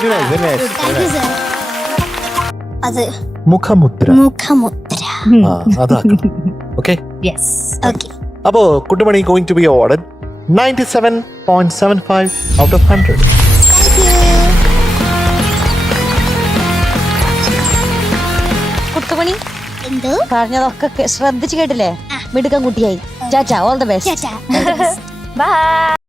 Very nice very nice. Thank you sir. അത് മുഖമുദ്ര. മുഖമുദ്ര. അതാക്കണം. ഓക്കെ. യെസ്. ഓക്കെ. അപ്പോ Kuttumani going to be awarded 97.75 out of 100. Thank you. Kuttumani എന്തോ പറഞ്ഞതൊക്കെ ശ്രദ്ധിച്ചു കേട്ടില്ലേ? മിടുക്കൻ കുട്ടിയായി. ചാച്ചാ, ഓൾ ദ ബെസ്റ്റ്. ചേട്ടാ. ബൈ.